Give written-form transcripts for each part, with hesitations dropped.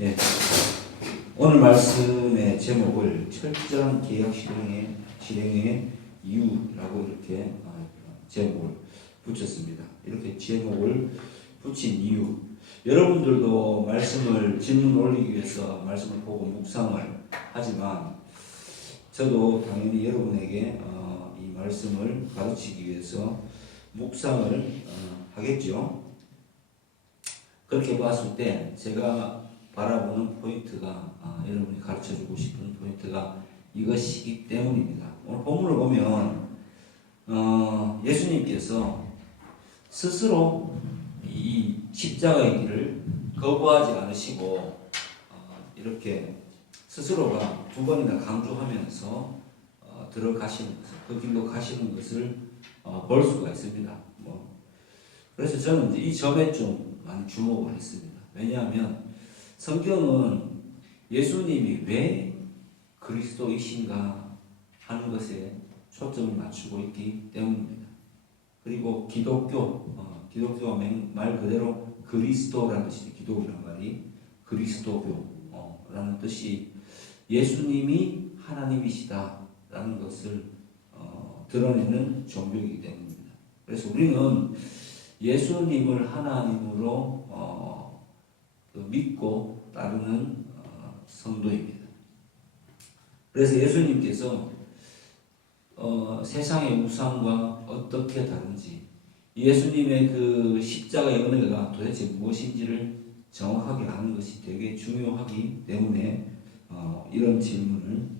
예, 오늘 말씀의 제목을 철저한 계약 실행의 이유라고 이렇게 제목을 붙였습니다. 이렇게 제목을 붙인 이유, 여러분들도 말씀을 질문 올리기 위해서 말씀을 보고 묵상을 하지만 저도 당연히 여러분에게 이 말씀을 가르치기 위해서 묵상을 하겠죠. 그렇게 봤을 때 제가 바라보는 포인트가 여러분이 가르쳐주고 싶은 포인트가 이것이기 때문입니다. 오늘 본문을 보면 예수님께서 스스로 이 십자가의 길을 거부하지 않으시고 이렇게 스스로가 두 번이나 강조하면서 들어가시는 것을, 그 길로 가시는 것을 볼 수가 있습니다. 그래서 저는 이 점에 좀 많이 주목을 했습니다. 왜냐하면 성경은 예수님이 왜 그리스도이신가 하는 것에 초점을 맞추고 있기 때문입니다. 그리고 기독교가 말 그대로 그리스도라는 뜻이, 기독이라는 말이 그리스도교라는 뜻이 예수님이 하나님이시다라는 것을 드러내는 종교이기 때문입니다. 그래서 우리는 예수님을 하나님으로 믿고 따르는 성도입니다. 그래서 예수님께서 세상의 우상과 어떻게 다른지, 예수님의 그 십자가의 은혜가 도대체 무엇인지를 정확하게 아는 것이 되게 중요하기 때문에 이런 질문을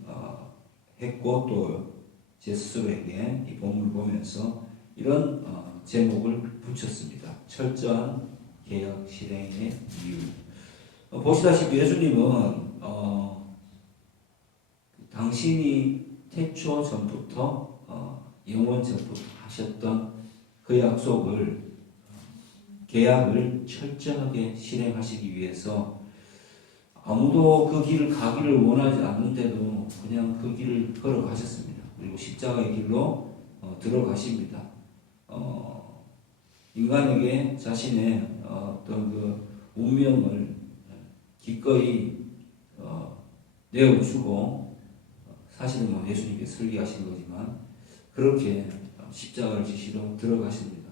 했고, 또 제 스스로에게 이 본문을 보면서 이런 제목을 붙였습니다. 철저한 개혁 실행의 이유. 보시다시피 예수님은 당신이 태초 전부터 영원 전부터 하셨던 그 약속을, 계약을 철저하게 실행하시기 위해서 아무도 그 길을 가기를 원하지 않는데도 그냥 그 길을 걸어가셨습니다. 그리고 십자가의 길로 들어가십니다. 인간에게 자신의 어떤 그 운명을 기꺼이 내어주고, 사실은 예수님께 설계하신 거지만 그렇게 십자가를 지시러 들어가십니다.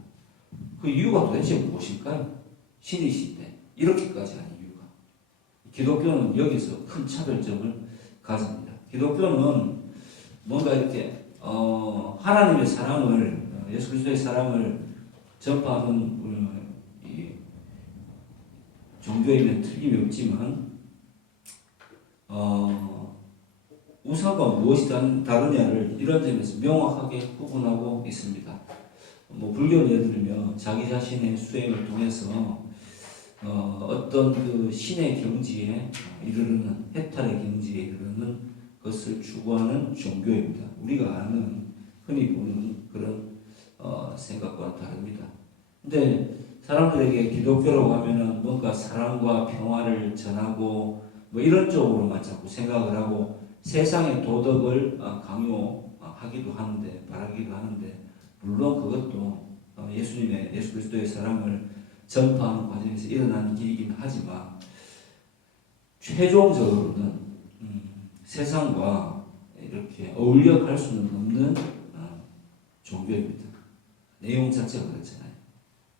그 이유가 도대체 무엇일까요? 신이신데 이렇게까지 하는 이유가. 기독교는 여기서 큰 차별점을 가집니다. 기독교는 뭔가 이렇게 하나님의 사랑을, 예수 그리스도의 사랑을 전파하는 이 종교이면 틀림이 없지만 우상과 무엇이 다르냐를 이런 점에서 명확하게 구분하고 있습니다. 불교를 예를 들면 자기 자신의 수행을 통해서 어떤 그 신의 경지에 이르르는, 해탈의 경지에 이르르는 것을 추구하는 종교입니다. 우리가 아는, 흔히 보는 그런 생각과는 다릅니다. 근데 사람들에게 기독교라고 하면은 뭔가 사랑과 평화를 전하고 이런 쪽으로만 자꾸 생각을 하고 세상의 도덕을 강요하기도 하는데, 바라기도 하는데, 물론 그것도 예수 그리스도의 사랑을 전파하는 과정에서 일어나는 길이긴 하지만 최종적으로는 세상과 이렇게 어울려 갈 수는 없는 종교입니다. 내용 자체가 그렇잖아요.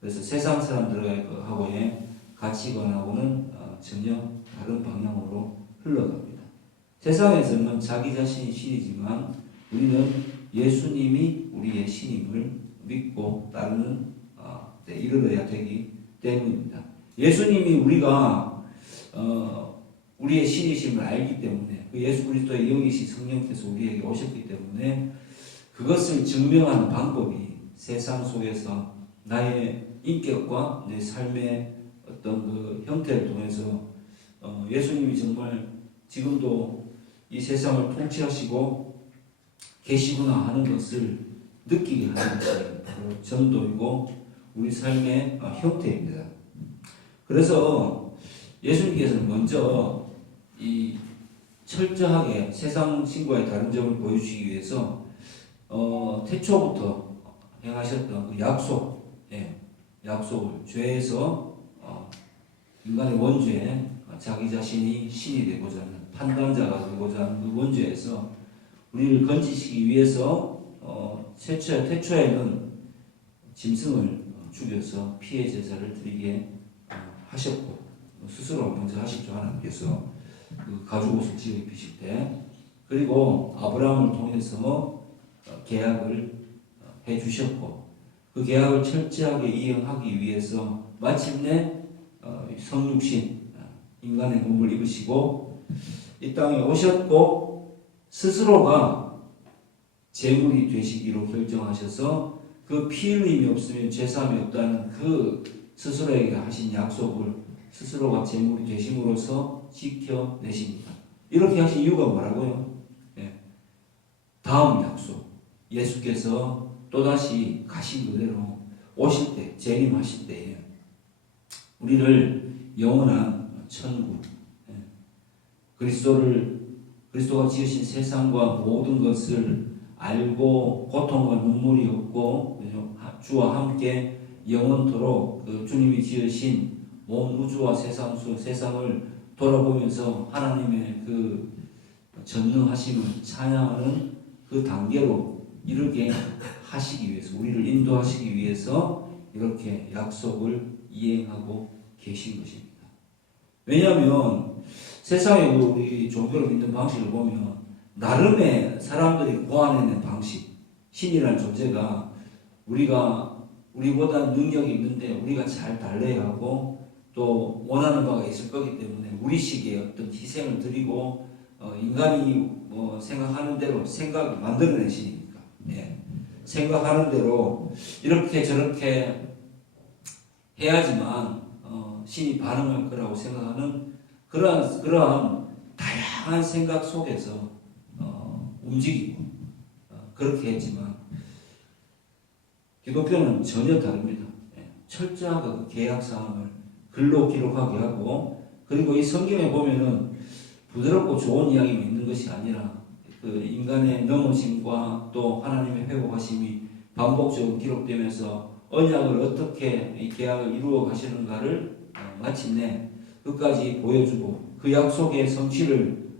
그래서 세상 사람들하고의 가치관하고는 전혀 다른 방향으로 흘러갑니다. 세상에서는 자기 자신이 신이지만 우리는 예수님이 우리의 신임을 믿고 따르는 데 이르러야 되기 때문입니다. 예수님이 우리가 우리의 신이심을 알기 때문에, 그 예수 그리스도의 영이신 성령께서 우리에게 오셨기 때문에 그것을 증명하는 방법이 세상 속에서 나의 인격과 내 삶의 어떤 그 형태를 통해서 예수님이 정말 지금도 이 세상을 통치하시고 계시구나 하는 것을 느끼게 하는 것이 바로 전도이고 우리 삶의 형태입니다. 그래서 예수님께서는 먼저 이 철저하게 세상 신과의 다른 점을 보여주시기 위해서 태초부터 행하셨던 그 약속을 죄에서 인간의 원죄, 자기 자신이 신이 되고자 하는 판단자가 되고자 하는 그 원죄에서 우리를 건지시기 위해서 태초에는 짐승을 죽여서 피해 제사를 드리게 하셨고 스스로 먼저 하셨죠. 하나님께서 그 가죽옷을 지어 입히실 때, 그리고 아브라함을 통해서 계약을 해주셨고 그 계약을 철저하게 이행하기 위해서 마침내 성육신 인간의 몸을 입으시고 이 땅에 오셨고 스스로가 제물이 되시기로 결정하셔서 그 피 흘림이 없으면 죄사함이 없다는 그 스스로에게 하신 약속을 스스로가 제물이 되심으로써 지켜내십니다. 이렇게 하신 이유가 뭐라고요? 다음 약속, 예수께서 또다시 가신 그대로 오실 때, 재림하실 때에 우리를 영원한 천국, 그리스도가 지으신 세상과 모든 것을 알고 고통과 눈물이 없고 주와 함께 영원토록 그 주님이 지으신 온 우주와 세상을 돌아보면서 하나님의 그 전능하심을 찬양하는 그 단계로 이르게 하시기 위해서, 우리를 인도하시기 위해서 이렇게 약속을 이행하고 계신 것입니다. 왜냐하면 세상에 우리 종교를 믿는 방식을 보면 나름의 사람들이 고안해낸 방식, 신이라는 존재가 우리보다 능력이 있는데 우리가 잘 달래야 하고 또 원하는 바가 있을 거기 때문에 우리식의 어떤 희생을 드리고 인간이 생각하는 대로 생각을 만들어낸 신이니까 생각하는 대로 이렇게 저렇게 해야지만 신이 반응할 거라고 생각하는 그러한 다양한 생각 속에서 움직이고 그렇게 했지만 기독교는 전혀 다릅니다. 철저하게 그 계약사항을 글로 기록하게 하고, 그리고 이 성경에 보면은 부드럽고 좋은 이야기만 있는 것이 아니라 그 인간의 넘어짐과 또 하나님의 회복하심이 반복적으로 기록되면서 언약을 어떻게 이 계약을 이루어 가시는가를 마침내 끝까지 보여주고 그 약속의 성취를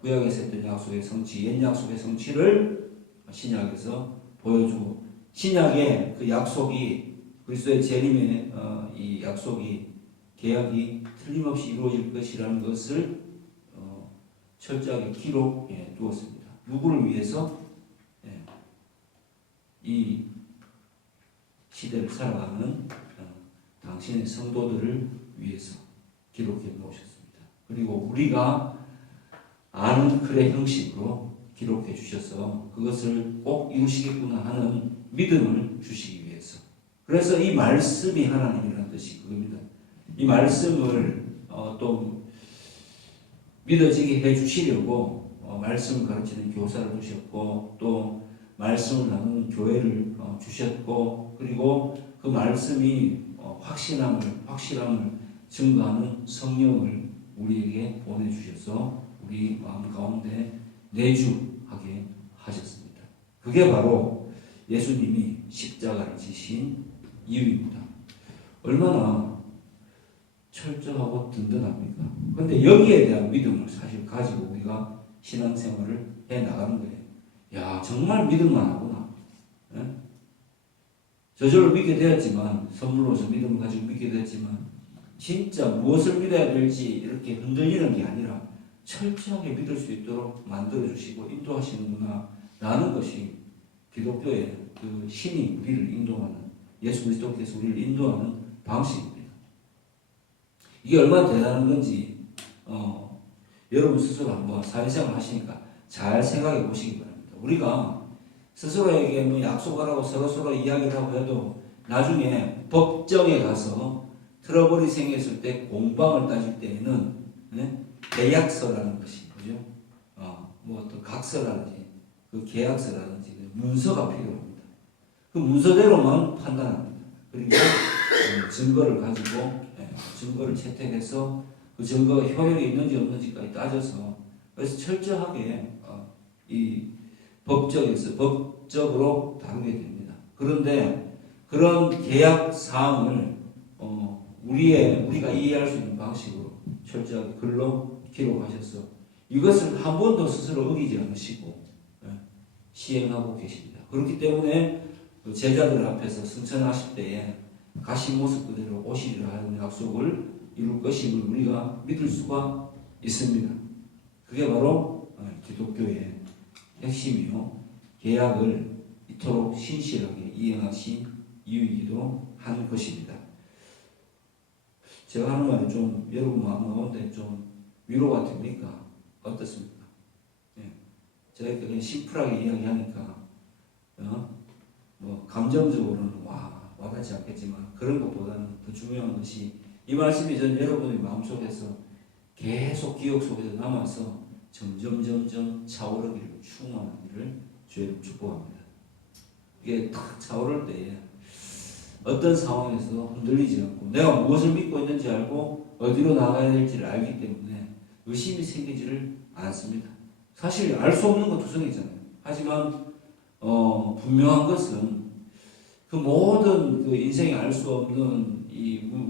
구약에서 했던 약속의 성취, 옛 약속의 성취를 신약에서 보여주고 신약의 그 약속이 그리스도의 재림의 이 약속이 계약이 틀림없이 이루어질 것이라는 것을 철저하게 기록해 두었습니다. 누구를 위해서? 이 시대를 살아가는 당신의 성도들을 위해서 기록해 놓으셨습니다. 그리고 우리가 아는 글의 형식으로 기록해 주셔서 그것을 꼭 이루시겠구나 하는 믿음을 주시기 위해서. 그래서 이 말씀이 하나님이라는 뜻이 그겁니다. 이 말씀을 또 믿어지게 해 주시려고 말씀을 가르치는 교사를 주셨고 또 말씀을 나누는 교회를 주셨고 그리고 그 말씀이 확실함을 증거하는 성령을 우리에게 보내주셔서 우리 마음 가운데 내주하게 하셨습니다. 그게 바로 예수님이 십자가를 지신 이유입니다. 얼마나 철저하고 든든합니까? 그런데 여기에 대한 믿음을 사실 가지고 우리가 신앙생활을 해나가는 거예요. 야, 정말 믿음만 하구나. 저절로 믿게 되었지만, 선물로서 믿음을 가지고 믿게 되었지만 진짜 무엇을 믿어야 될지 이렇게 흔들리는 게 아니라 철저하게 믿을 수 있도록 만들어주시고 인도하시는구나 라는 것이 기독교의 그 신이 우리를 인도하는, 예수 그리스도께서 우리를 인도하는 방식입니다. 이게 얼마나 대단한 건지 여러분 스스로 한번 사회생활 하시니까 잘 생각해 보시기 바랍니다. 우리가 스스로에게 뭐 약속하라고 서로 이야기를 하고 해도 나중에 법정에 가서 트러블이 생겼을 때 공방을 따질 때에는 계약서라는 것이 그죠? 뭐 어떤 각서라든지 그 계약서라든지 그 문서가 필요합니다. 그 문서대로만 판단합니다. 그리고 증거를 가지고 증거를 채택해서 그 증거가 효력이 있는지 없는지까지 따져서 그래서 철저하게 이 법적으로 다루게 됩니다. 그런데 그런 계약 사항을 우리가 이해할 수 있는 방식으로 철저하게 글로 기록하셔서 이것을 한 번도 스스로 어기지 않으시고 시행하고 계십니다. 그렇기 때문에 그 제자들 앞에서 승천하실 때에 가신 모습 그대로 오시리라 하는 약속을 이룰 것임을 우리가 믿을 수가 있습니다. 그게 바로 기독교의 핵심이요, 계약을 이토록 신실하게 이행하신 이유이기도 한 것입니다. 제가 하는 말이 좀 여러분 마음 가운데 좀 위로가 됩니까? 어떻습니까? 예. 제가 그냥 심플하게 이야기하니까 뭐 감정적으로는 와닿지 않겠지만 그런 것보다는 더 중요한 것이 이 말씀이 전 여러분의 마음속에서 계속 기억 속에서 남아서 점점 차오르기를 충만하기를 주의 축복합니다. 이게 탁 차오를 때에 어떤 상황에서 흔들리지 않고 내가 무엇을 믿고 있는지 알고 어디로 나가야 될지를 알기 때문에 의심이 생기지를 않습니다. 사실 알 수 없는 것 투성이잖아요. 하지만 분명한 것은 그 모든 그 인생에 알 수 없는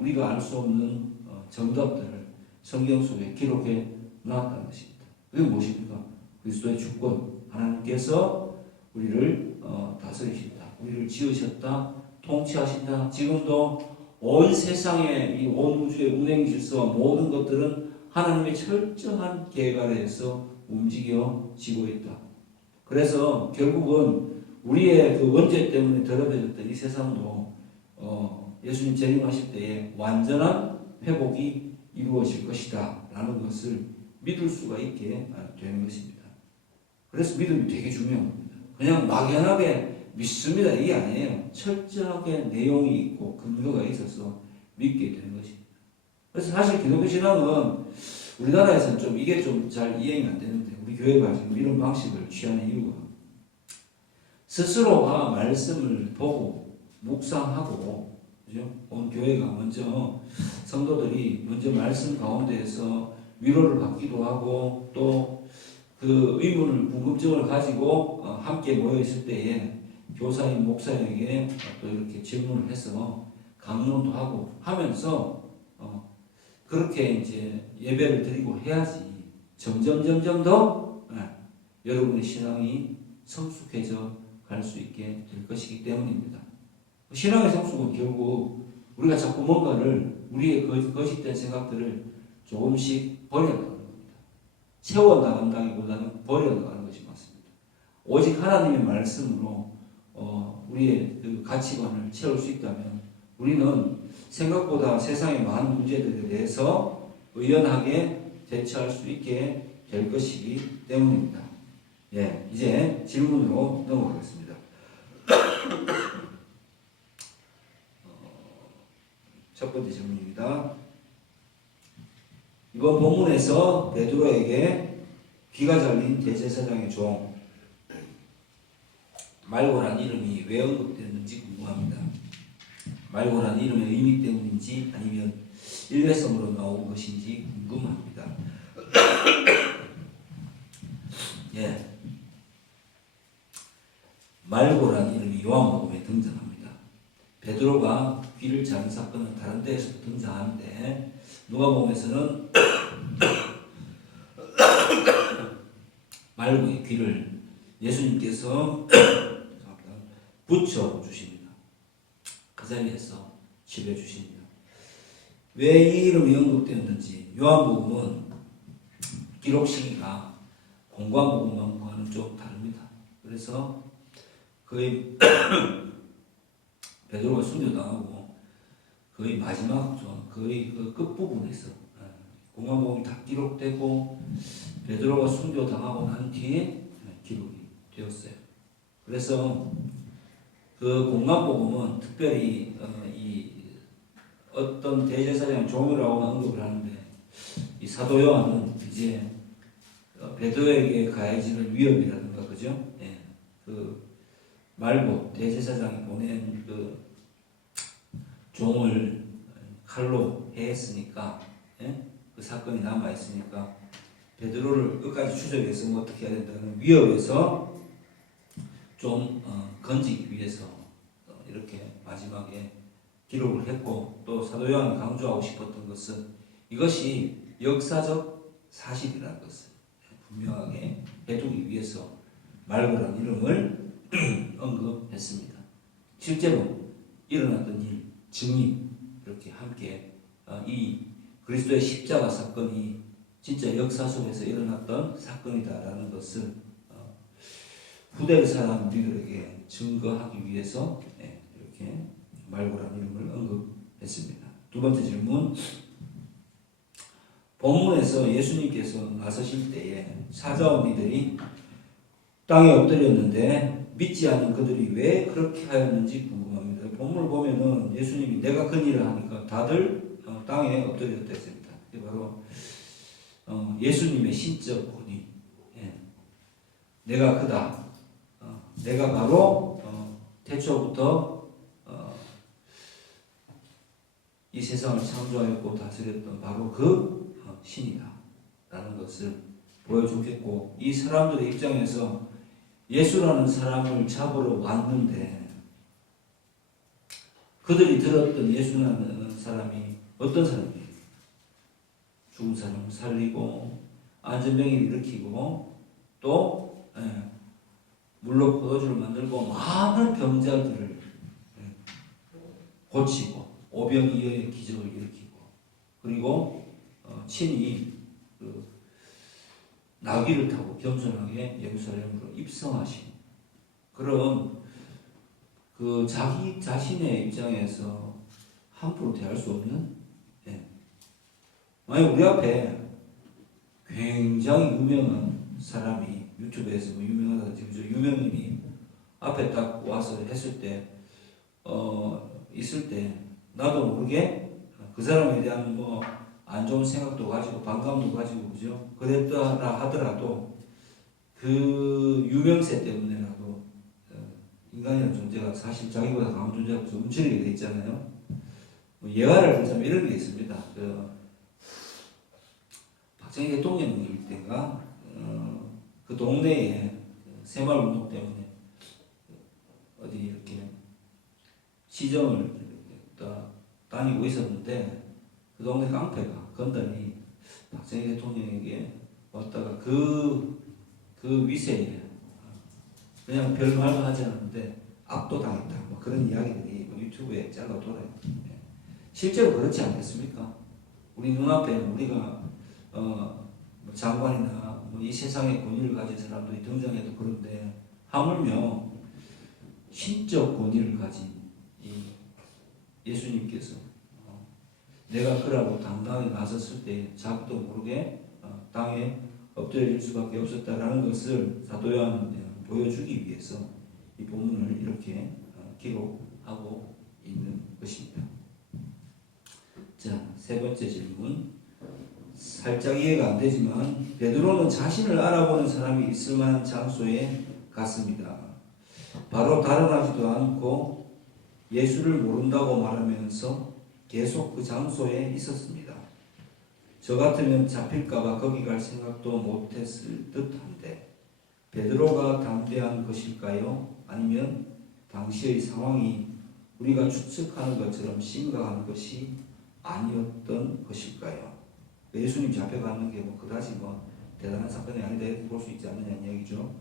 우리가 알 수 없는 정답들을 성경 속에 기록해 놨다는 것입니다. 그게 무엇입니까? 그리스도의 주권, 하나님께서 우리를 다스리신다, 우리를 지으셨다, 통치하신다. 지금도 온 세상의 온 우주의 운행 질서와 모든 것들은 하나님의 철저한 계획 아래에서 움직여지고 있다. 그래서 결국은 우리의 그 원죄 때문에 더럽혀졌던 이 세상도 예수님 재림하실 때에 완전한 회복이 이루어질 것이다 라는 것을 믿을 수가 있게 되는 것입니다. 그래서 믿음이 되게 중요한 겁니다. 그냥 막연하게 믿습니다 이게 아니에요. 철저하게 내용이 있고 근거가 있어서 믿게 되는 것입니다. 그래서 사실 기독교 신앙은 우리나라에서는 좀 이게 좀 잘 이해가 안 되는데 우리 교회가 지금 이런 방식을 취하는 이유가 스스로가 말씀을 보고 묵상하고, 그죠? 온 교회가 먼저 성도들이 먼저 말씀 가운데에서 위로를 받기도 하고 또 그 의문을 궁금증을 가지고 함께 모여 있을 때에 교사인 목사에게 또 이렇게 질문을 해서 강론도 하고 하면서 그렇게 이제 예배를 드리고 해야지 점점 더 여러분의 신앙이 성숙해져 갈 수 있게 될 것이기 때문입니다. 신앙의 성숙은 결국 우리가 자꾸 뭔가를 우리의 거짓된 생각들을 조금씩 버려나가는 겁니다. 채워나간다기보다는 버려나가는 것이 맞습니다. 오직 하나님의 말씀으로 우리의 그 가치관을 채울 수 있다면 우리는 생각보다 세상의 많은 문제들에 대해서 의연하게 대처할 수 있게 될 것이기 때문입니다. 예, 이제 질문으로 넘어가겠습니다. 첫 번째 질문입니다. 이번 본문에서 베드로에게 귀가 잘린 대제사장의 종 말고란 이름이 왜 언급되었는지 궁금합니다. 말고란 이름의 의미 때문인지 아니면 일회성으로 나온 것인지 궁금합니다. 예, 말고란 이름이 요한복음에 등장합니다. 베드로가 귀를 자른 사건은 다른 데에서도 등장하는데 누가복음에서는 말고의 귀를 예수님께서 붙여 주십니다. 그 자리에서 지려 주십니다. 왜 이 이름이 언급되었는지 요한복음은 기록 시기가 공관복음과는 좀 다릅니다. 그래서 거의 베드로가 순교당하고 거의 마지막 거의 그 끝부분에서 공관복음이 다 기록되고 베드로가 순교당하고 난 뒤에 기록이 되었어요. 그래서 그 공관복음은 특별히 어떤 대제사장 종이라고 언급을 하는데 이 사도 요한은 이제 베드로에게 가해지는 위협이라든가 그죠? 예. 그 말고 대제사장이 보낸 그 종을 칼로 해했으니까 예? 그 사건이 남아 있으니까 베드로를 끝까지 추적해서 뭐 어떻게 해야 된다는 위협에서 좀 건지기 위해서 이렇게 마지막에 기록을 했고, 또 사도 요한이 강조하고 싶었던 것은 이것이 역사적 사실이라는 것을 분명하게 해두기 위해서 말고란 이름을 언급했습니다. 실제로 일어났던 일, 증인 이렇게 함께 이 그리스도의 십자가 사건이 진짜 역사 속에서 일어났던 사건이다라는 것을 후대 사람들에게 증거하기 위해서 이렇게 말고란 이름을 언급했습니다. 두 번째 질문. 본문에서 예수님께서 나서실 때에 찾아온 이들이 땅에 엎드렸는데 믿지 않는 그들이 왜 그렇게 하였는지 궁금합니다. 본문을 보면은 예수님이 내가 그 일을 하니까 다들 땅에 엎드렸다 했습니다. 그게 바로 예수님의 신적 권위. 내가 그다. 내가 바로 태초부터 이 세상을 창조하였고 다스렸던 바로 그 신이다 라는 것을 보여줬겠고, 이 사람들의 입장에서 예수라는 사람을 잡으러 왔는데 그들이 들었던 예수라는 사람이 어떤 사람이에요? 죽은 사람을 살리고 안전병을 일으키고 또 물로 포도주를 만들고 많은 병자들을 고치고 오병이어의 기적을 일으키고, 그리고 친히 그 나귀를 타고 겸손하게 예루살렘으로 입성하신 그런 그 자기 자신의 입장에서 함부로 대할 수 없는, 만약 우리 앞에 굉장히 유명한 사람이 유튜브에서 뭐 유명하다 그죠? 유명인이 앞에 딱 와서 했을 때 있을 때 나도 모르게 그 사람에 대한 뭐 안 좋은 생각도 가지고 반감도 가지고 그죠? 그랬더라 하더라도 그 유명세 때문에라도 인간이라는 존재가 사실 자기보다 강한 존재가 좀 움츠리게 돼 있잖아요. 뭐 예화를 들자면 이런 게 있습니다. 박정희 대통령일 때인가 그 동네에 새마을 운동 때문에 어디 이렇게 시정을 다니고 있었는데 그 동네 깡패가 건달이 박정희 대통령에게 왔다가 그 위세에 그냥 별 말도 하지 않았는데 압도당했다. 뭐 그런 이야기들이 유튜브에 잘라 돌아요. 실제로 그렇지 않겠습니까? 우리 눈앞에 우리가 장관이나 뭐 이 세상의 권위를 가진 사람들이 등장해도 그런데 하물며 신적 권위를 가진 이 예수님께서 내가 그라고 당당히 나섰을 때 자기도 모르게 땅에 엎드릴 수밖에 없었다라는 것을 사도 요한은 보여주기 위해서 이 본문을 이렇게 기록하고 있는 것입니다. 자, 세 번째 질문. 살짝 이해가 안 되지만 베드로는 자신을 알아보는 사람이 있을 만한 장소에 갔습니다. 바로 달아나지도 않고 예수를 모른다고 말하면서 계속 그 장소에 있었습니다. 저 같으면 잡힐까봐 거기 갈 생각도 못했을 듯한데 베드로가 담대한 것일까요? 아니면 당시의 상황이 우리가 추측하는 것처럼 심각한 것이 아니었던 것일까요? 예수님 잡혀가는 게 뭐 그다지 뭐 대단한 사건이 아니다 이렇게 볼 수 있지 않느냐는 얘기죠.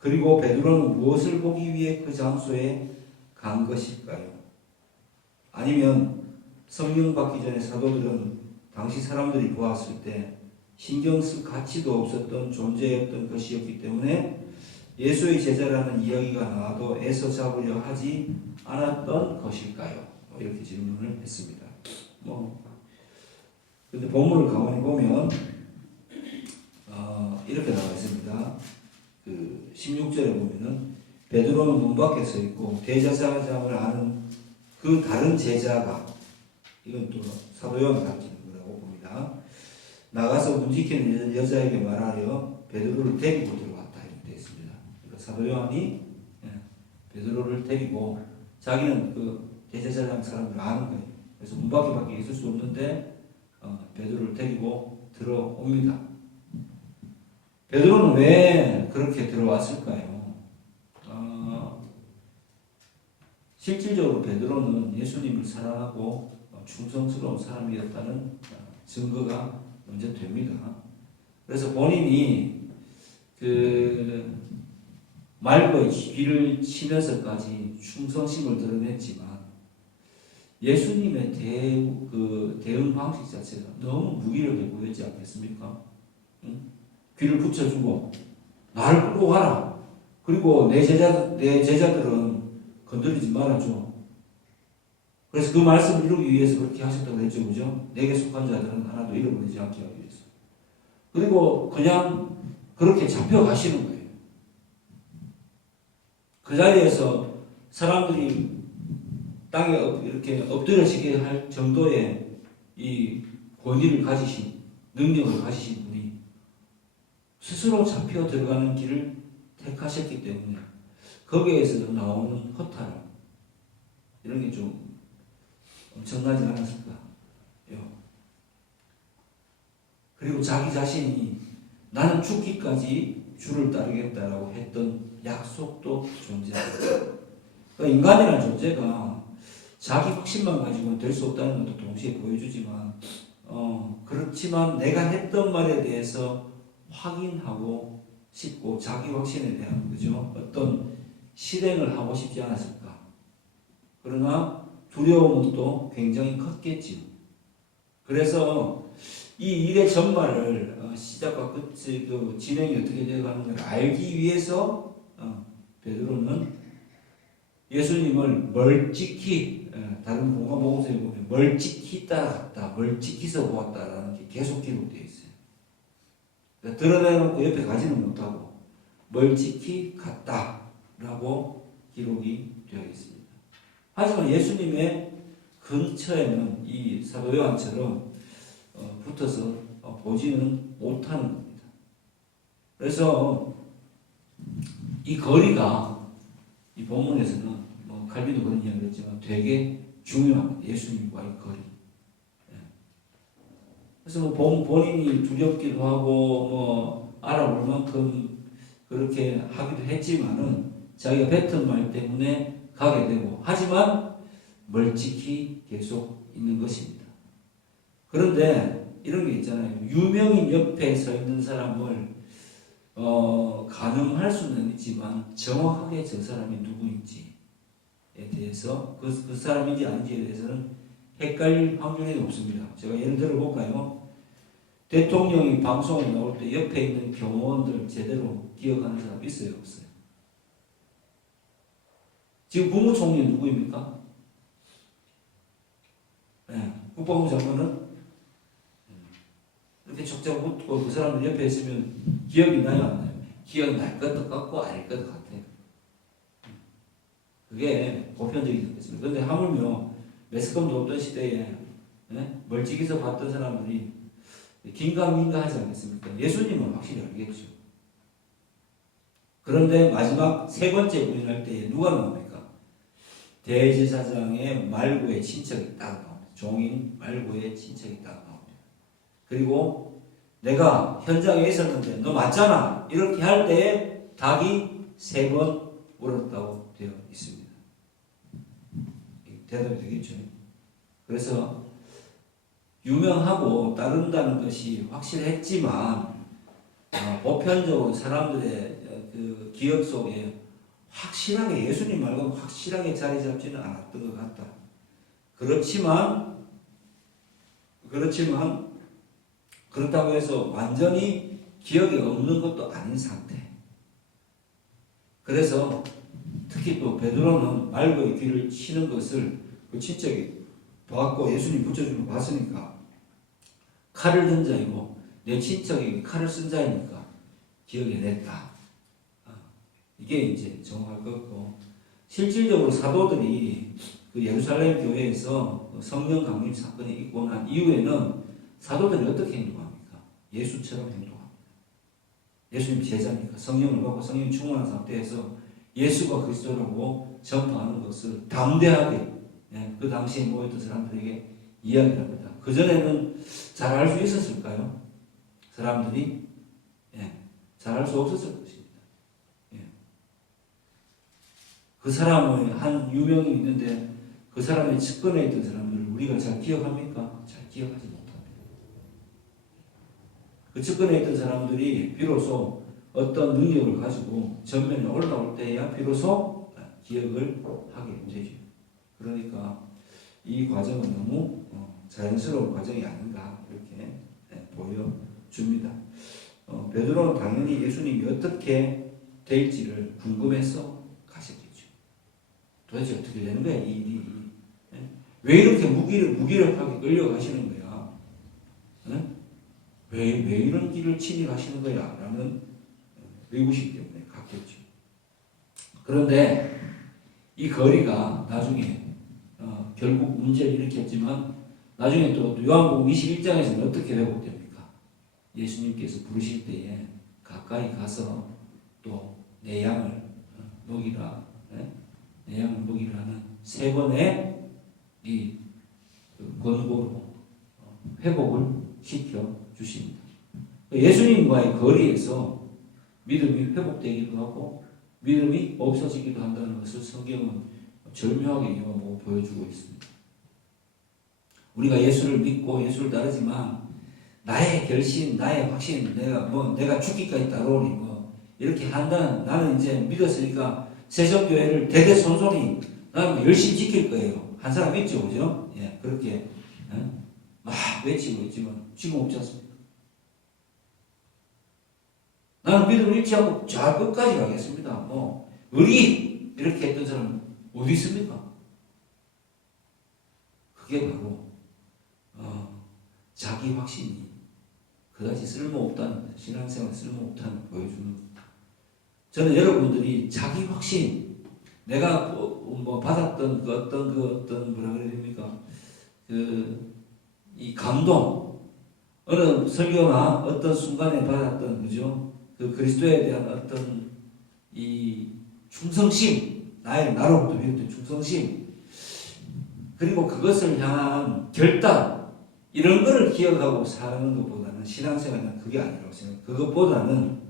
그리고 베드로는 무엇을 보기 위해 그 장소에 간 것일까요? 아니면 성령 받기 전에 사도들은 당시 사람들이 보았을 때 신경 쓸 가치도 없었던 존재였던 것이었기 때문에 예수의 제자라는 이야기가 나와도 애써 잡으려 하지 않았던 것일까요? 이렇게 질문을 했습니다. 근데 본문을 가만히 보면 이렇게 나와 있습니다. 그 16절에 보면은 베드로는 문 밖에 서 있고 대제사장을 아는 그 다른 제자가, 이건 또 사도 요한이 가르치는 거라고 봅니다. 나가서 문 지키는 여자에게 말하여 베드로를 데리고 들어왔다 이렇게 되어 있습니다. 그러니까 사도 요한이 베드로를 데리고, 자기는 그 대제사장 사람을 아는 거예요. 그래서 문 밖에 있을 수 없는데 베드로를 데리고 들어옵니다. 베드로는 왜 그렇게 들어왔을까요? 실질적으로 베드로는 예수님을 사랑하고 충성스러운 사람이었다는 증거가 먼저 됩니다. 그래서 본인이 그 말고의 귀를 치면서까지 충성심을 드러냈지만 예수님의 대응 방식 자체가 너무 무기력해 보였지 않겠습니까? 응? 귀를 붙여주고 나를 끌고 가라. 그리고 내 제자들은 건드리지 말아줘. 그래서 그 말씀을 이루기 위해서 그렇게 하셨다고 했죠. 그죠? 내게 속한 자들은 하나도 잃어버리지 않게 하기 위해서. 그리고 그냥 그렇게 잡혀가시는 거예요. 그 자리에서 사람들이 땅에 이렇게 엎드려지게 할 정도의 이 권위를 가지신, 능력을 가지신 분이 스스로 잡혀 들어가는 길을 택하셨기 때문에 거기에서 나오는 허탈함, 이런 게 좀 엄청나지 않았을까. 그리고 자기 자신이 나는 죽기까지 주를 따르겠다라고 했던 약속도 존재합니다. 그러니까 인간이라는 존재가 자기 확신만 가지고는 될 수 없다는 것도 동시에 보여주지만, 그렇지만 내가 했던 말에 대해서 확인하고 싶고 자기 확신에 대한 어떤 실행을 하고 싶지 않았을까. 그러나 두려움은 또 굉장히 컸겠지요. 그래서 이 일의 전말을 시작과 끝의 진행이 어떻게 되어가는가를 알기 위해서 베드로는 예수님을 멀찍이, 다른 공간 복음서에 보면 멀찍이 따라갔다, 멀찍이서 보았다라는 게 계속 기록되어 있어요. 그러니까 드러내놓고 옆에 가지는 못하고 멀찍이 갔다라고 기록이 되어 있습니다. 하지만 예수님의 근처에는 이 사도 요한처럼 붙어서 보지는 못하는 겁니다. 그래서 이 거리가 이 본문에서는 칼빈도 그런 이야기를 했지만 되게 중요합니다. 예수님과의 거리. 그래서 본인이 두렵기도 하고 알아볼 만큼 그렇게 하기도 했지만은 자기가 뱉은 말 때문에 가게 되고, 하지만 멀찍이 계속 있는 것입니다. 그런데 이런 게 있잖아요. 유명인 옆에 서 있는 사람을 가늠할 수는 있지만 정확하게 저 사람이 누구인지에 대해서 그 사람인지 아닌지에 대해서는 헷갈릴 확률이 높습니다. 제가 예를 들어 볼까요? 대통령이 방송에 나올 때 옆에 있는 경호원들 제대로 기억하는 사람 있어요, 없어요? 지금 국무총리 누구입니까? 네, 국방부 장관은 이렇게 촉짝 붙고 그 사람들 옆에 있으면 기억이 나요, 안 나요? 기억날 것도 같고 아닐 것도 같아요. 그게 보편적인 것입니다. 그런데 하물며 매스컴도 없던 시대에 멀찍이서 봤던 사람들이 긴가민가 하지 않겠습니까? 예수님은 확실히 알겠죠. 그런데 마지막 세 번째 부인할 때에 누가 나옵니까? 대제사장의 말고의 친척이 딱 나옵니다. 종인 말고의 친척이 딱 나옵니다. 그리고 내가 현장에 있었는데 너 맞잖아 이렇게 할 때에 닭이 3번 울었다고 되어 있습니다. 대답이 되겠죠. 그래서 유명하고 따른다는 것이 확실했지만 보편적으로 사람들의 그 기억 속에 확실하게 예수님 말고 확실하게 자리 잡지는 않았던 것 같다. 그렇지만 그렇다고 해서 완전히 기억이 없는 것도 아닌 상태. 그래서 특히 또 베드로는 말고의 귀를 치는 것을 그 친척이 봤고 예수님 붙여주는 거 봤으니까 칼을 든 자이고 내 친척이 칼을 쓴 자이니까 기억이 냈다. 이게 이제 정확할 것 같고, 실질적으로 사도들이 그 예루살렘 교회에서 성령 강림 사건이 있고 난 이후에는 사도들이 어떻게 행동합니까? 예수처럼 행동합니다. 예수님 제자니까 성령을 받고 성령 충만한 상태에서 예수가 그리스도라고 전파하는 것을 담대하게 그 당시에 모였던 사람들에게 이야기를 합니다. 그전에는 잘 알 수 있었을까요? 사람들이 잘 알 수 없었을 것입니다. 그 사람의 한 유명이 있는데 그 사람의 측근에 있던 사람들을 우리가 잘 기억합니까? 잘 기억하지 못합니다. 그 측근에 있던 사람들이 비로소 어떤 능력을 가지고 전면에 올라올 때야 비로소 기억을 하게 되죠. 그러니까 이 과정은 너무 자연스러운 과정이 아닌가 이렇게 보여줍니다. 베드로는 당연히 예수님이 어떻게 될지를 궁금해서 가셨겠죠. 도대체 어떻게 되는 거야 이 일이? 왜 이렇게 무기력하게 끌려가시는 거야? 왜 이런 길을 치니 가시는 거야? 라는 의구심 때문에 갔겠죠. 그런데 이 거리가 나중에 결국 문제를 일으켰지만 나중에 또 요한복음 21장에서는 어떻게 회복됩니까? 예수님께서 부르실 때에 가까이 가서 또 내 양을 먹이라, 내 양을 먹이라는 세 번의 이 권고로 회복을 시켜 주십니다. 예수님과의 거리에서 믿음이 회복되기도 하고 믿음이 없어지기도 한다는 것을 성경은 절묘하게 보여주고 있습니다. 우리가 예수를 믿고 예수를 따르지만 나의 결심, 나의 확신, 내가 죽기까지 따라오니 이렇게 한다는 나는 이제 믿었으니까 세정교회를 대대손손이 나는 열심히 지킬 거예요. 한 사람 있죠, 그죠? 예, 그렇게 막 외치고 있지만 지금 없지 않습니까? 나는 믿음을 잃지 않고 잘 끝까지 가겠습니다. 의리 이렇게 했던 사람 어디 있습니까? 그게 바로 자기 확신이 그다지 쓸모없다는, 신앙생활 쓸모없다는 걸 보여주는 겁니다. 저는 여러분들이 자기 확신, 내가 받았던 어떤 뭐라 그래야 됩니까? 이 감동, 어느 설교나 어떤 순간에 받았던, 그죠? 그 그리스도에 대한 어떤 이 충성심, 나로부터 비롯된 충성심, 그리고 그것을 향한 결단, 이런 거를 기억하고 사는 것보다는 신앙생활은 그게 아니라고 생각해요. 그것보다는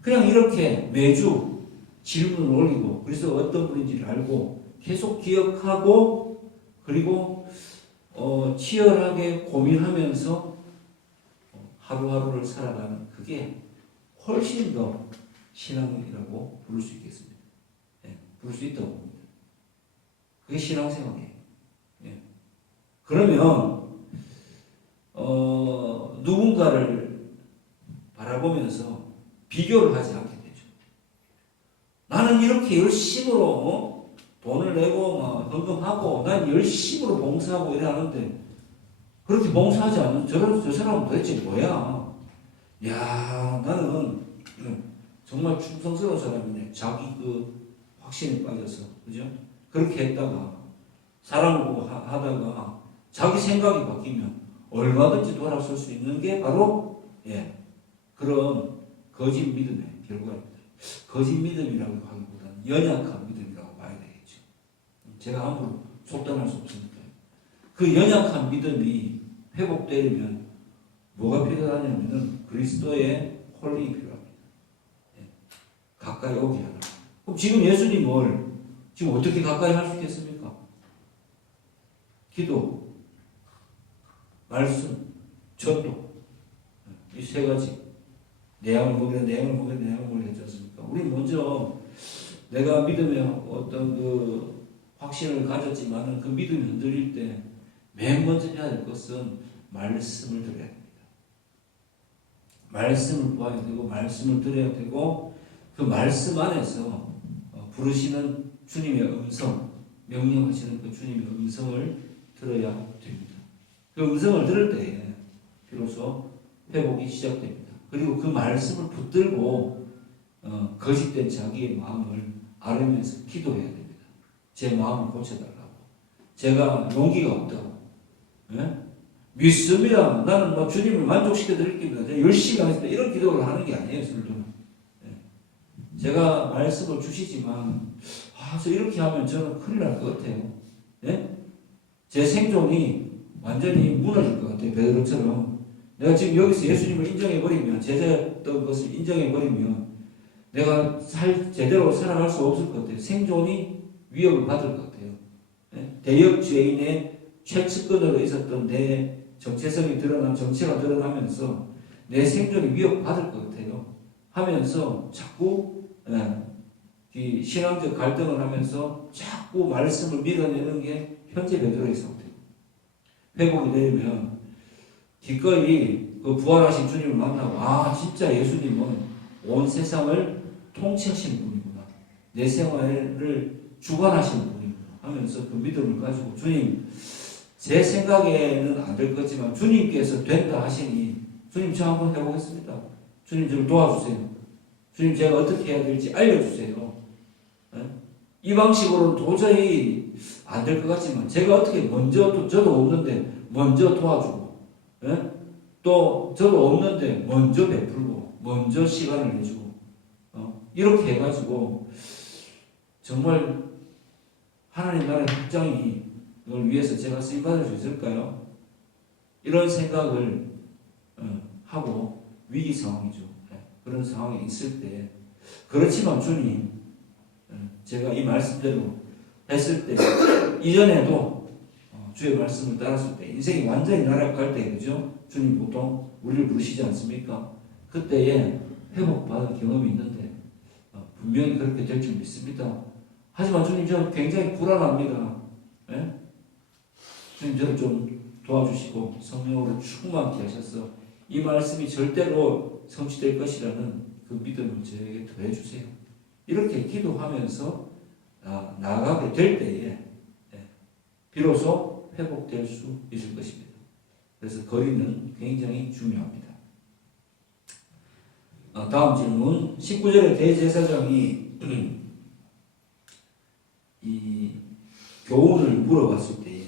그냥 이렇게 매주 질문을 올리고 그리스도가 어떤 분인지를 알고 계속 기억하고 그리고 치열하게 고민하면서 하루하루를 살아가는 그게 훨씬 더 신앙이라고 부를 수 있겠습니다. 예, 부를 수 있다고 봅니다. 그게 신앙생활이에요. 예. 그러면 누군가를 바라보면서 비교를 하지 않게 되죠. 나는 이렇게 열심으로 돈을 내고 헌금하고 난 열심으로 봉사하고 이래 하는데 그렇게 봉사하지 않는 저 사람은 도대체 뭐야? 야, 나는 정말 충성스러운 사람이네. 자기 확신에 빠져서, 그죠? 그렇게 했다가 사람을 보고 하다가 자기 생각이 바뀌면 얼마든지 돌아설 수 있는 게 바로 그런 거짓 믿음의 결과입니다. 거짓 믿음이라고 하기보다는 연약한 믿음이라고 봐야 되겠죠. 제가 함부로 속단할 수 없으니까요. 그 연약한 믿음이 회복되려면 뭐가 필요하냐면은 그리스도의 홀림이 필요합니다. 가까이 오게 하라. 그럼 지금 예수님을 지금 어떻게 가까이 할 수 있겠습니까? 기도, 말씀, 전도, 이 세 가지. 내 양을 먹이라, 내 양을 먹이라, 내 양을 먹이라 했지 않습니까? 우리 먼저 내가 믿음의 어떤 확신을 가졌지만은 그 믿음이 흔들릴 때 맨 먼저 해야 될 것은 말씀을 들어야 됩니다. 말씀을 보아야 되고 말씀을 들어야 되고 그 말씀 안에서 부르시는 주님의 음성, 명령하시는 그 주님의 음성을 들어야 됩니다. 그 음성을 들을 때에 비로소 회복이 시작됩니다. 그리고 그 말씀을 붙들고 거짓된 자기의 마음을 앓으면서 기도해야 됩니다. 제 마음을 고쳐달라고. 제가 용기가 없다고. 믿습니다. 나는 주님을 만족시켜 드릴 겁니다. 제가 열심히 하겠습니다. 이런 기도를 하는 게 아니에요, 설교는. 제가 말씀을 주시지만, 저 이렇게 하면 저는 큰일 날 것 같아요. 제 생존이 완전히 무너질 것 같아요, 베드로처럼. 내가 지금 여기서 예수님을 인정해버리면, 제자였던 것을 인정해버리면, 내가 제대로 살아갈 수 없을 것 같아요. 생존이 위협을 받을 것 같아요. 대역 죄인의 최측근으로 있었던 내 정체성이 드러난 정체가 드러나면서 내 생존이 위협받을 것 같아요. 하면서 자꾸 이 신앙적 갈등을 하면서 자꾸 말씀을 밀어내는 게 현재 베드로의 상태예요. 회복이 되면 기꺼이 그 부활하신 주님을 만나고 진짜 예수님은 온 세상을 통치하시는 분이구나. 내 생활을 주관하시는 분이구나 하면서 그 믿음을 가지고 주님 제 생각에는 안 될 거지만 주님께서 된다 하시니 주님 저 한번 해보겠습니다. 주님 저를 도와주세요. 주님 제가 어떻게 해야 될지 알려주세요. 이 방식으로는 도저히 안 될 것 같지만 제가 어떻게 먼저 또 저도 없는데 먼저 도와주고 또 저도 없는데 먼저 베풀고 먼저 시간을 내주고 이렇게 해가지고 정말 하나님 나라의 확장이 을 위해서 제가 쓰임받을 수 있을까요? 이런 생각을 하고 위기 상황이죠. 그런 상황에 있을 때 그렇지만 주님 제가 이 말씀대로 했을 때 이전에도 주의 말씀을 따랐을 때 인생이 완전히 나락갈 때 그죠? 주님 보통 우리를 부르시지 않습니까? 그때에 회복받은 경험이 있는데 분명히 그렇게 될 줄 믿습니다. 하지만 주님 저는 굉장히 불안합니다. 주님 저를 좀 도와주시고 성령으로 충만케 하셔서 이 말씀이 절대로 성취될 것이라는 그 믿음을 저에게 더해주세요. 이렇게 기도하면서 나아가게 될 때에 비로소 회복될 수 있을 것입니다. 그래서 거리는 굉장히 중요합니다. 다음 질문 19절에 대제사장이 이 교훈을 물어봤을 때에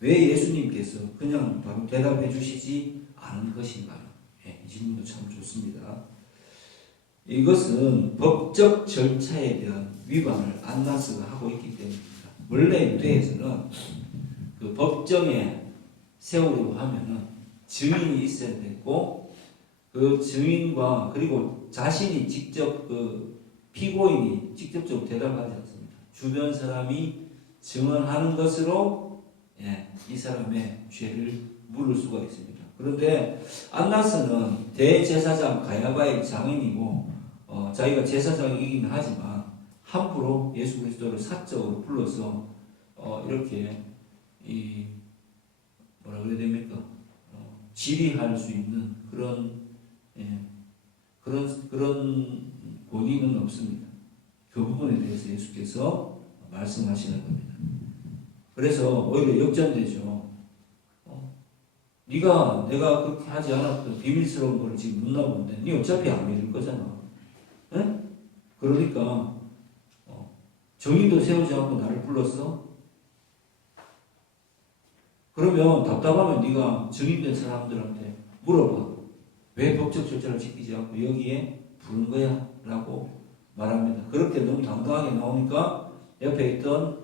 왜 예수님께서 그냥 바로 대답해 주시지 않은 것인가요? 이 질문도 참 좋습니다. 이것은 법적 절차에 대한 위반을 안나스가 하고 있기 때문입니다. 원래 유대에서는 그 법정에 세우려고 하면은 증인이 있어야 되고 그 증인과 그리고 자신이 직접 그 피고인이 직접적으로 대답하지 않습니다. 주변 사람이 증언하는 것으로 이 사람의 죄를 물을 수가 있습니다. 그런데 안나스는 대제사장 가야바의 장인이고 자기가 제사장이긴 하지만 함부로 예수 그리스도를 사적으로 불러서 이렇게 이 뭐라 그래야 됩니까? 질의할 수 있는 그런 권위는 없습니다. 그 부분에 대해서 예수께서 말씀하시는 겁니다. 그래서 오히려 역전되죠. 네가 내가 그렇게 하지 않았던 비밀스러운 걸 지금 묻나 본데 네 어차피 안 믿을 거잖아. 그러니까 정인도 세우지 않고 나를 불렀어? 그러면 답답하면 네가 증인된 사람들한테 물어봐. 왜 법적 절차를 지키지 않고 여기에 부른 거야? 라고 말합니다. 그렇게 너무 당당하게 나오니까 옆에 있던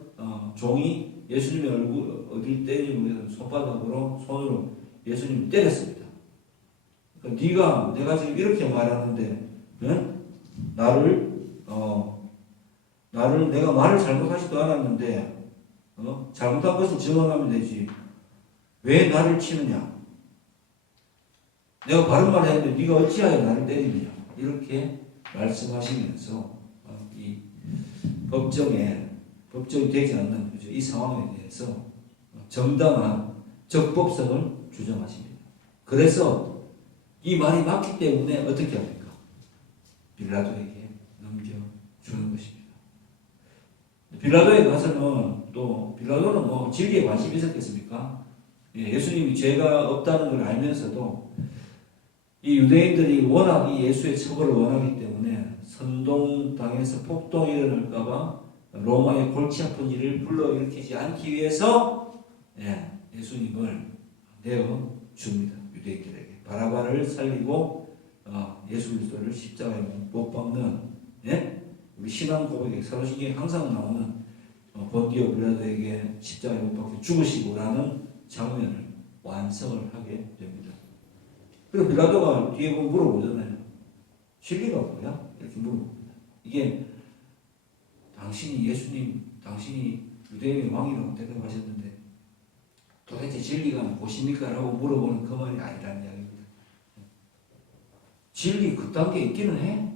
종이 예수님의 얼굴 어딜 때리기 위해서 손바닥으로 손으로 예수님을 때렸습니다. 그러니까 내가 지금 이렇게 말하는데 나를 내가 말을 잘못하지도 않았는데 잘못한 것을 증언하면 되지. 왜 나를 치느냐? 내가 바른 말을 했는데 네가 어찌하여 나를 때리느냐? 이렇게 말씀하시면서 이 법정이 되지 않는 그죠? 이 상황에 대해서 정당한 적법성을 주장하십니다. 그래서 이 말이 맞기 때문에 어떻게 합니까? 빌라도에게 넘겨주는 것입니다. 빌라도에 가서는 또 빌라도는 뭐 진리에 관심이 있었겠습니까? 예수님이 죄가 없다는 걸 알면서도 이 유대인들이 워낙 이 예수의 처벌을 원하기 때문에 선동당해서 폭동이 일어날까봐 로마의 골치 아픈 일을 불러일으키지 않기 위해서 예수님을 내어줍니다. 유대인들에게. 바라바를 살리고 예수 그리스도를 십자가에 못 박는 우리 신앙 고백에 사도신경에 항상 나오는 본디오 빌라도에게 십자가에 못 박혀 죽으시고라는 장면을 완성을 하게 됩니다. 그리고 빌라도가 뒤에 보면 물어보잖아요. 진리가 뭐야? 이렇게 물어봅니다. 이게 당신이 유대인의 왕이라고 대답하셨는데 도대체 진리가 무엇입니까? 라고 물어보는 그 말이 아니라는 이야기입니다. 진리 그 단계에 있기는 해?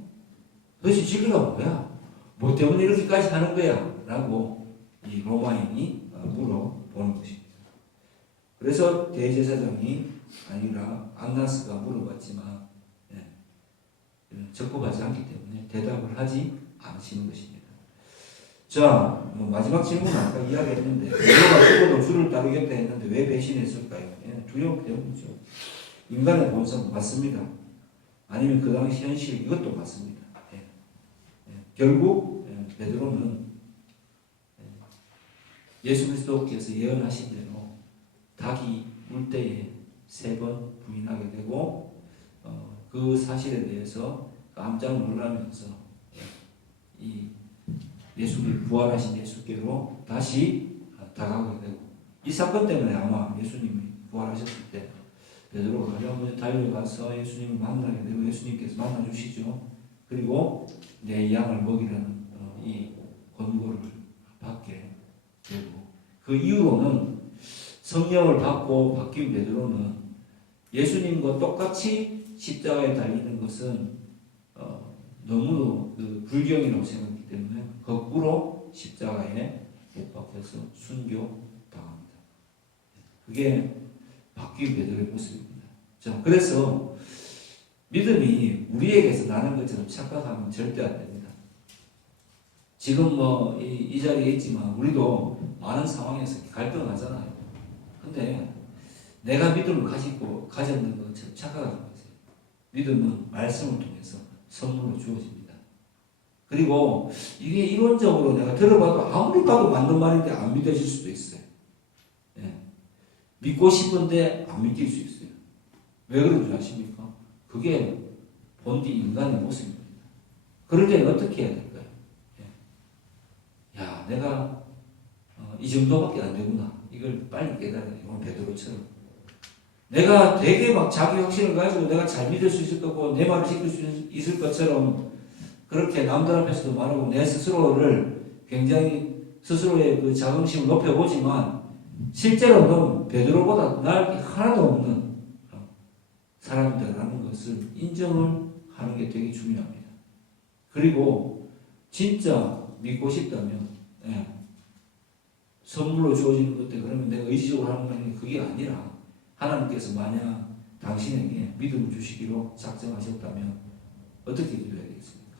도대체 진리가 뭐야? 뭐 때문에 이렇게까지 하는 거야? 라고 이 로마인이 물어보는 것입니다. 그래서 대제사장이 아니라 안나스가 물어봤지만 적법하지 않기 때문에 대답을 하지 않으시는 것입니다. 자, 마지막 질문 아까 이야기했는데 베드로가 죽어도 주를 따르겠다 했는데 왜 배신했을까요? 두려움 때문이죠. 인간의 본성 맞습니다. 아니면 그 당시 현실 이것도 맞습니다. 결국 베드로는 예수 그리스도께서 예언하신 대로 닭이 울 때에 3번 부인하게 되고 그 사실에 대해서 깜짝 놀라면서 이 예수님 부활하신 예수께로 다시 다가가게 되고 이 사건 때문에 아마 예수님이 부활하셨을 때 베드로가 먼저 달려가서 예수님을 만나게 되고 예수님께서 만나주시죠. 그리고 내 양을 먹이라는 이 권고를 받게 되고 그 이후로는 성령을 받고 바뀐 베드로는 예수님과 똑같이 십자가에 달리는 것은 너무도 그 불경이라고 생각했기 때문에 거꾸로 십자가에 못 박혀서 순교당합니다. 그게 바뀐 베드로의 모습입니다. 자, 그래서 믿음이 우리에게서 나는 것처럼 착각하면 절대 안 됩니다. 지금 이 자리에 있지만 우리도 많은 상황에서 갈등하잖아요. 근데 내가 믿음을 가졌는 것처럼 착각하지 마세요. 믿음은 말씀을 통해서 선물로 주어집니다. 그리고 이게 이론적으로 내가 들어봐도 아무리 봐도 맞는 말인데 안 믿어질 수도 있어요. 믿고 싶은데 안 믿길 수 있어요. 왜 그런 줄 아십니까? 그게 본디 인간의 모습입니다. 그럴 때는 어떻게 해야 될까요? 야, 내가 이 정도밖에 안 되구나. 이걸 빨리 깨달아야 돼요. 베드로처럼. 내가 되게 막 자기 확신을 가지고 내가 잘 믿을 수 있을 거고 내 말을 지킬 수 있을 것처럼 그렇게 남들 앞에서도 말하고 내 스스로를 굉장히 스스로의 그 자긍심을 높여보지만 실제로는 베드로보다 나을 게 하나도 없는 사람이다라는 것을 인정을 하는 게 되게 중요합니다. 그리고 진짜 믿고 싶다면 선물로 주어지는 것들 그러면 내가 의지적으로 하는 건 그게 아니라 하나님께서 만약 당신에게 믿음을 주시기로 작정하셨다면 어떻게 기도해야 되겠습니까?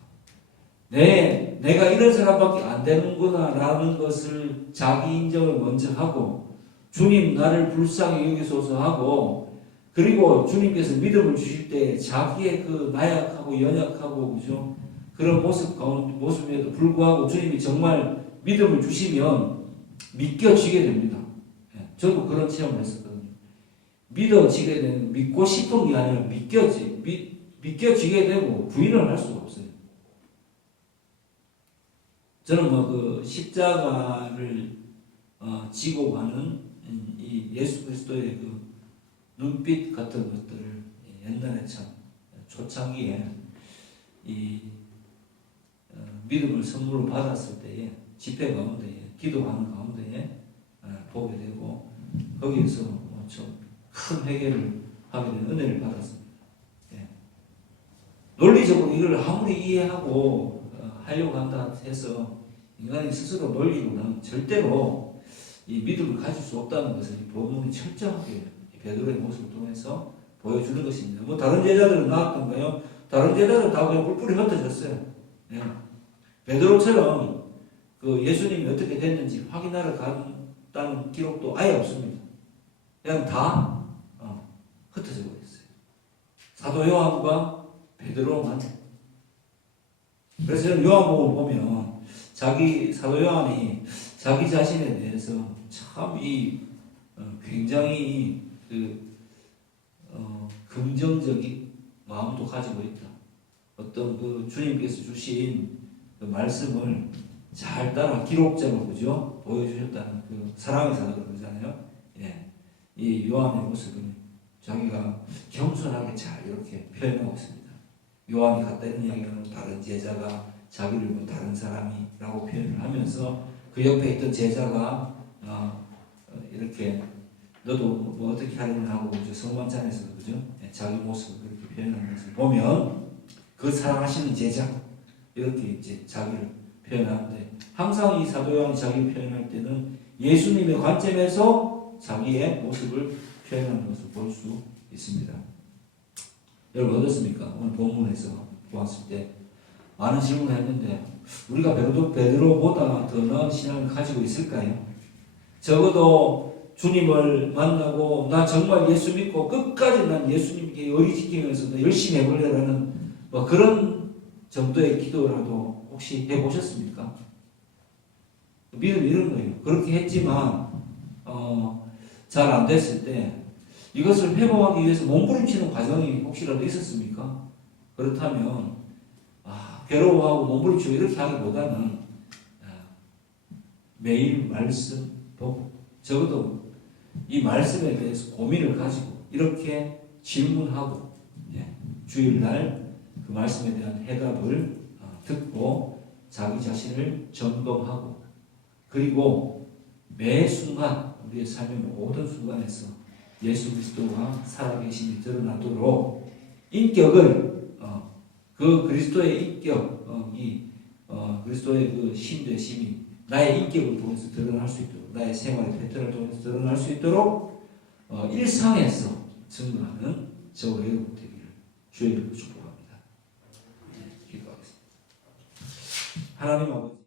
내가 이런 사람밖에 안 되는구나 라는 것을 자기 인정을 먼저 하고 주님 나를 불쌍히 여기소서 하고 그리고 주님께서 믿음을 주실 때 자기의 그 나약하고 연약하고 그죠? 그런 모습에도 불구하고 주님이 정말 믿음을 주시면 믿겨지게 됩니다. 저도 그런 체험을 했었거든요. 믿어지게 되는, 믿고 싶은 게 아니라 믿겨지게 되고 부인을 할 수가 없어요. 저는 그 십자가를 지고 가는 이 예수 그리스도의 그 눈빛 같은 것들을 옛날에 참 초창기에 이 믿음을 선물로 받았을 때에 집회 가운데에 기도하는 가운데에 보게 되고 거기에서 좀 큰 회개를 하게 된 은혜를 받았습니다. 논리적으로 이걸 아무리 이해하고 하려고 한다 해서 인간이 스스로 논리로는 절대로 이 믿음을 가질 수 없다는 것을 이 본문이 철저하게 베드로의 모습을 통해서 보여주는 것입니다. 다른 제자들은 나왔던가요? 다른 제자들은 다 그냥 뿔뿔이 흩어졌어요. 베드로처럼 그 예수님이 어떻게 됐는지 확인하러 갔다는 기록도 아예 없습니다. 그냥 다 흩어져 버렸어요. 사도 요한과 베드로만. 그래서 저는 요한복음 보면 사도 요한이 자기 자신에 대해서 참 굉장히 긍정적인 마음도 가지고 있다. 어떤 그 주님께서 주신 그 말씀을 잘 따라 기록적으로 그죠? 보여주셨다는 그 사랑의 사도를 그러잖아요. 이 요한의 모습은 자기가 겸손하게 잘 이렇게 표현하고 있습니다. 요한이 갔다 이런 이야기는 다른 제자가 자기를 뭐 다른 사람이라고 표현을 하면서 그 옆에 있던 제자가 이렇게 너도 뭐 어떻게 하려나 하고 성만찬에서 그죠? 자기 모습을 그렇게 표현하는 것을 보면 그 사랑하시는 제자 이렇게 이제 자기를 표현하는데 항상 이 사도 요한이 자기를 표현할 때는 예수님의 관점에서 자기의 모습을 표현하는 것을 볼 수 있습니다. 여러분 어떻습니까? 오늘 본문에서 보았을 때 많은 질문을 했는데 우리가 베드로보다 더 나은 신앙을 가지고 있을까요? 적어도 주님을 만나고 나 정말 예수 믿고 끝까지 난 예수님께 의지키면서 열심히 해보려는 뭐 그런 정도의 기도라도 혹시 해보셨습니까? 믿음 이런 거예요. 그렇게 했지만 잘 안 됐을 때 이것을 회복하기 위해서 몸부림치는 과정이 혹시라도 있었습니까? 그렇다면 괴로워하고 몸부림치고 이렇게 하기보다는 매일 말씀 보고 적어도 이 말씀에 대해서 고민을 가지고 이렇게 질문하고 주일날 그 말씀에 대한 해답을 듣고 자기 자신을 점검하고 그리고 매 순간 우리의 삶의 모든 순간에서 예수 그리스도가 살아계심이 드러나도록 인격을 그 그리스도의 인격이 그리스도의 그 신되심이 나의 인격을 통해서 드러날 수 있도록 나의 생활의 패턴을 통해서 드러날 수 있도록 일상에서 증거하는 저와 여러분 되기를 주의 이름으로 축복합니다. 기도하겠습니다. 하나님 아버지